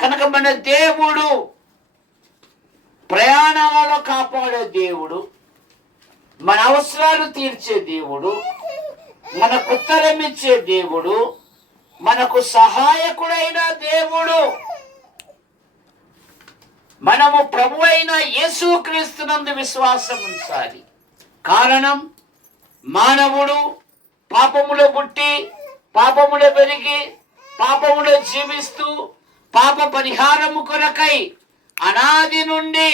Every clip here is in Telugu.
కనుక మన దేవుడు ప్రయాణాలలో కాపాడే దేవుడు, మన అవసరాలు తీర్చే దేవుడు, మనకు ఉత్తరం ఇచ్చే దేవుడు, మనకు సహాయకుడైన దేవుడు. మనము ప్రభు అయిన యేసుక్రీస్తునందు విశ్వాసం ఉంచాలి. కారణం, మానవుడు పాపములో పుట్టి, పాపములో పెరిగి, పాపములో జీవిస్తూ, పాప పరిహారము కొరకై అనాది నుండి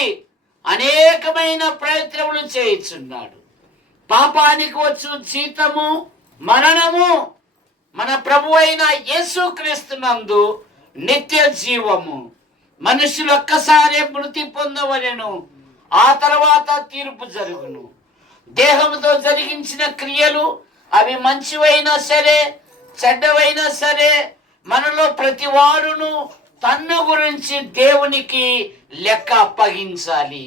అనేకమైన ప్రయత్నములు చేయుచున్నాడు. పాపానికి వచ్చు జీతము మరణము, మన ప్రభు అయిన యేసుక్రీస్తునందు నిత్య జీవము. మనుషులు ఒక్కసారి మృతి పొందవలెను, ఆ తర్వాత తీర్పు జరుగును. దేహంతో జరిగించిన క్రియలు అవి మంచివైనా సరే చెడ్డవైనా సరే, మనలో ప్రతి వాడును తన్ను గురించి దేవునికి లెక్క అప్పగించాలి.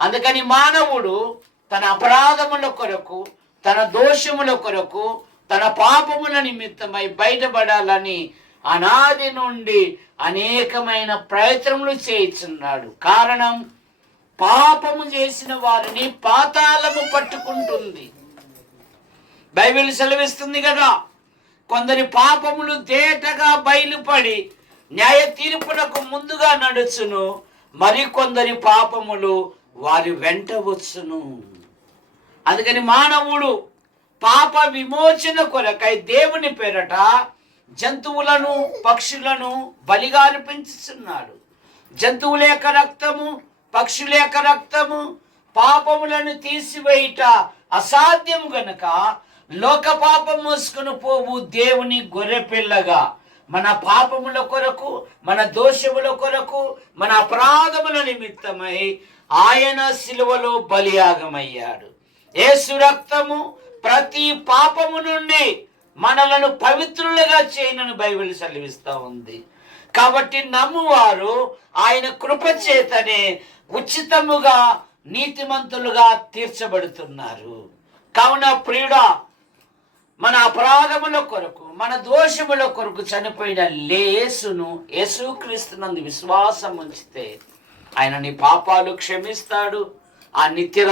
అందుకని మానవుడు తన అపరాధముల కొరకు, తన దోషముల కొరకు, తన పాపముల నిమిత్తమై బయటపడాలని అనాది నుండి అనేకమైన ప్రయత్నములు చేయుచున్నాడు. కారణం, పాపము చేసిన వారిని పాతాళము పట్టుకుంటుంది. బైబిల్ సెలవిస్తుంది కదా, కొందరి పాపములు తేటగా బయలుపడి న్యాయ తీర్పునకు ముందుగా నడుచును, మరికొందరి పాపములు వారి వెంట వచ్చును. అందుకని మానవుడు పాప విమోచన కొరకై దేవుని పేరట జంతువులను, పక్షులను బలిగా అర్పించుచున్నాడు. జంతువుల యొక్క రక్తము, పక్షుల యొక్క రక్తము పాపములను తీసివేయుట అసాధ్యము గనక లోక పాపం మోసుకుని పోవు దేవుని గొర్రెపిల్లగా మన పాపముల కొరకు, మన దోషముల కొరకు, మన అపరాధముల నిమిత్తమై ఆయన సిలువలో బలియాగమయ్యాడు. యేసు రక్తము ప్రతి పాపము నుండి మనలను పవిత్రులుగా చేయనని బైబిల్ సెలవిస్తూ ఉంది. కాబట్టి నమ్మువారు ఆయన కృప చేతనే ఉచితముగా నీతిమంతులుగా తీర్చబడుతున్నారు. కావున ప్రియుడా, మన అపరాధముల కొరకు, మన దోషముల కొరకు చనిపోయిన యేసుక్రీస్తునందు విశ్వాసం ఉంచితే ఆయన నీ పాపాలు క్షమిస్తాడు. ఆ నిత్య